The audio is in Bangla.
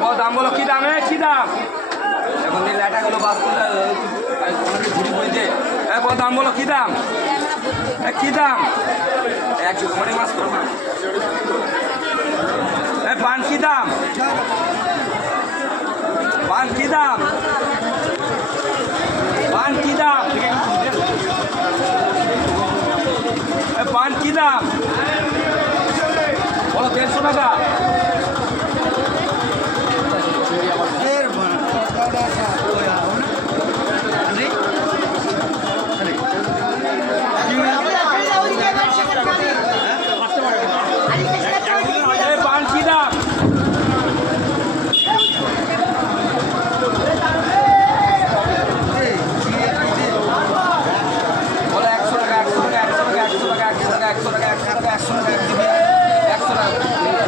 बहुत दाम बोलो की दाम है की दाम এখন এই লাটাগুলো বাস করে ঘুরি পড়ছে बहुत দাম বলো কি দাম কি দাম 100 করে মাছ তো পান কি দাম পান কি দাম পান কি দাম পান কি দাম বলো 150 টাকা